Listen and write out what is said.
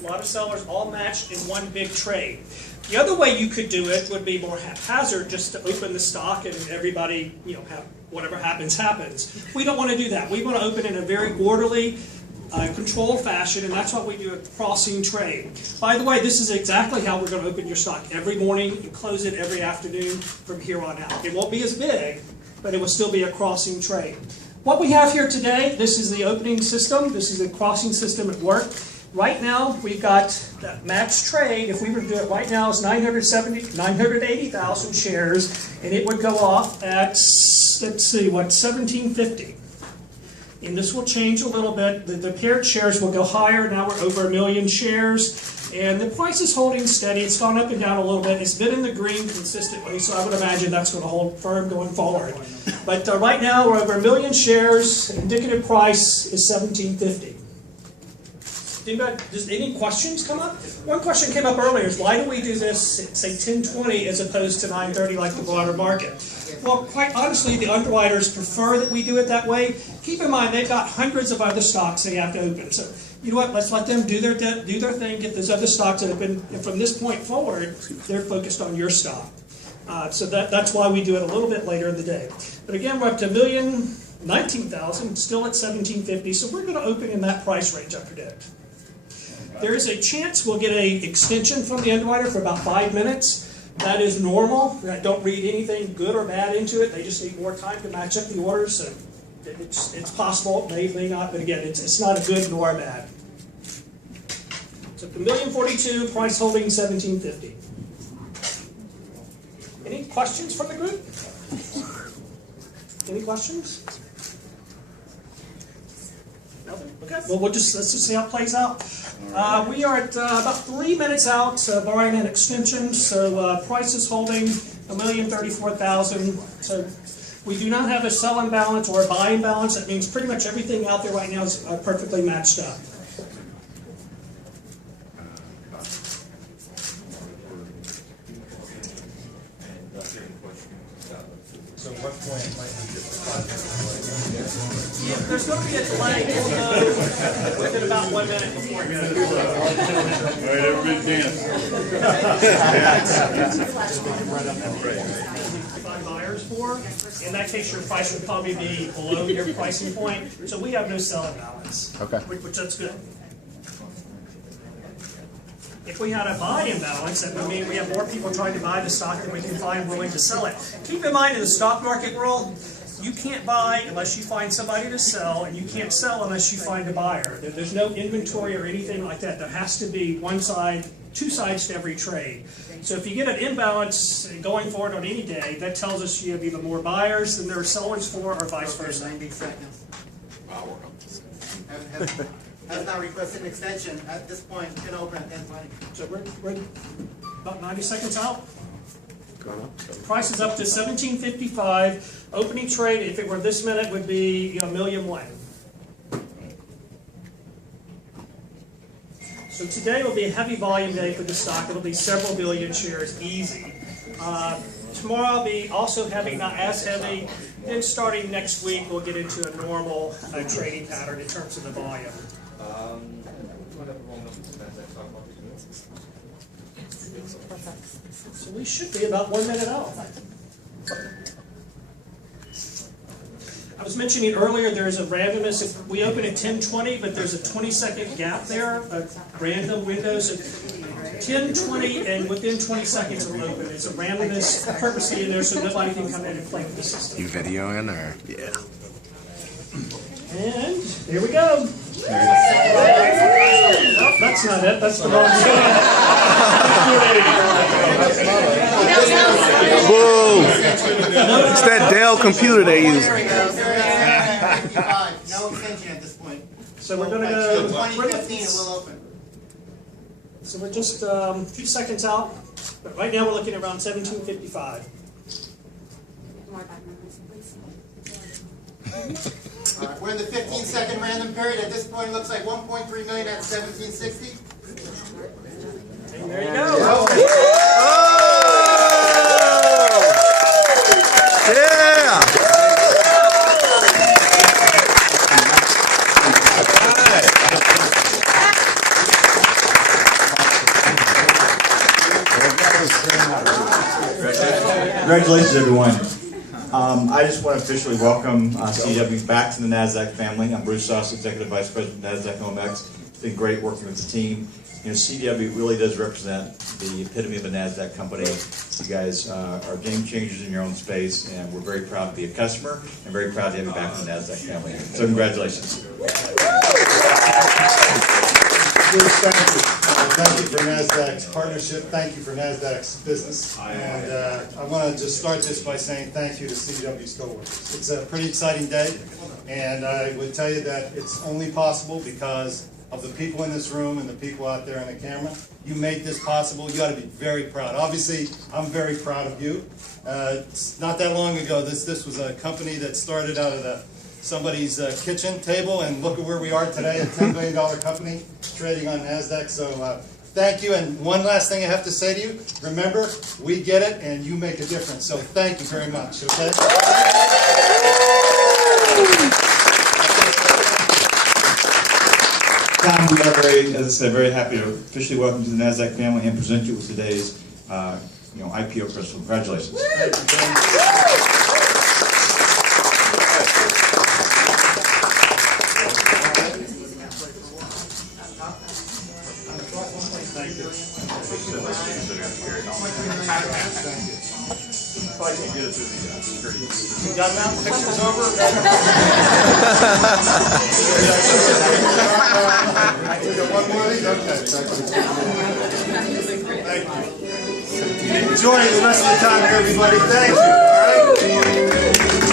A lot of sellers all matched in one big trade. The other way you could do it would be more haphazard, just to open the stock and everybody, have whatever happens, happens. We don't want to do that. We want to open in a very orderly, controlled fashion, and that's what we do at crossing trade. By the way, this is exactly how we're going to open your stock every morning and close it every afternoon from here on out. It won't be as big, but it will still be a crossing trade. What we have here today, this is the opening system. This is the crossing system at work. Right now, we've got that max trade. If we were to do it right now, it's 980,000 shares, and it would go off at, let's see, what, 1750. And this will change a little bit. The paired shares will go higher. Now we're over 1 million shares, and the price is holding steady. It's gone up and down a little bit. It's been in the green consistently, so I would imagine that's going to hold firm going forward. But right now, we're over 1 million shares. Indicative price is 1750. Does any questions come up? One question came up earlier is why do we do this at, say, 1020 as opposed to 930 like the broader market? Well, quite honestly, the underwriters prefer that we do it that way. Keep in mind, they've got hundreds of other stocks they have to open. So, you know what, let's let them do their thing, get those other stocks open, and from this point forward, they're focused on your stock. So that's why we do it a little bit later in the day. But again, we're up to 1,019,000, still at 1750, so we're going to open in that price range, I predict. There is a chance we'll get an extension from the underwriter for about 5 minutes. That is normal. I don't read anything good or bad into it. They just need more time to match up the orders. So it's possible, may not, but again, it's not a good nor a bad. So the 1,042,000, price holding 1750. Any questions from the group? Any questions? Nothing? Okay. Well, let's just see how it plays out. We are at about 3 minutes out, barring an extension. So price is holding 1,034,000. So we do not have a selling balance or a buying balance. That means pretty much everything out there right now is perfectly matched up. So what point might we get the Yeah, there's going to be a delay. We'll know within about 1 minute before it goes. All right, everybody dance. Find buyers for. In that case, your price would probably be below your pricing point. So we have no selling balance. Okay. Which that's good. If we had a buy imbalance, that would mean we have more people trying to buy the stock than we can find willing to sell it. Keep in mind, in the stock market world, you can't buy unless you find somebody to sell, and you can't sell unless you find a buyer. There's no inventory or anything like that. There has to be one side, two sides to every trade. So if you get an imbalance going forward on any day, that tells us you have either more buyers than there are sellers for, or vice versa. 90 seconds. Has not requested an extension at this point. Can open at 10:20. So we're about 90 seconds out. Price is up to 1755. Opening trade, if it were this minute, would be 1,000,001. So today will be a heavy volume day for the stock. It'll be several billion shares, easy. Tomorrow I'll be also heavy, not as heavy. Then starting next week, we'll get into a normal trading pattern in terms of the volume. So we should be about 1 minute out. I was mentioning earlier there's a randomness. If we open at 10:20, but there's a 20-second gap there, a random window. So 10:20, and within 20 seconds it'll open. It's a randomness purposely in there so nobody can come in and play with the system. You videoing or? Yeah. And here we go. Oh, that's not it. That's the wrong thing. Boom! It's that Dell computer they use. No extension at this point. So we're going to go. 2015 it will open. So we're just a few seconds out. But right now we're looking at around 1755. We're in the 15-second random period. At this point, it looks like 1.3 million at 1760. And there you go. Yeah! Congratulations, everyone. I just want to officially welcome CDW back to the Nasdaq family. I'm Bruce Sauce, Executive Vice President of Nasdaq OMX. It's been great working with the team. You know, CDW really does represent the epitome of a Nasdaq company. You guys are game changers in your own space, and we're very proud to be a customer and very proud to have you back in the Nasdaq family. So congratulations. Bruce, thank you. Thank you for Nasdaq's partnership. Thank you for Nasdaq's business. And I want to just start this by saying thank you to CDW's coworkers. It's a pretty exciting day, and I would tell you that it's only possible because of the people in this room and the people out there on the camera. You made this possible. You ought to be very proud. Obviously, I'm very proud of you. It's not that long ago, this was a company that started out of somebody's kitchen table, and look at where we are today, a $10 billion company trading on Nasdaq. So thank you. And one last thing I have to say to you, remember, we get it and you make a difference. So thank you very much, okay? Tom, we are very, as I said, very happy to officially welcome you to the Nasdaq family and present you with today's IPO crystal. Congratulations. Thank you very much. You got them out? Pictures over? One more of these? Okay. Thank you. Enjoy the rest of the time here, everybody. Thank you. All right?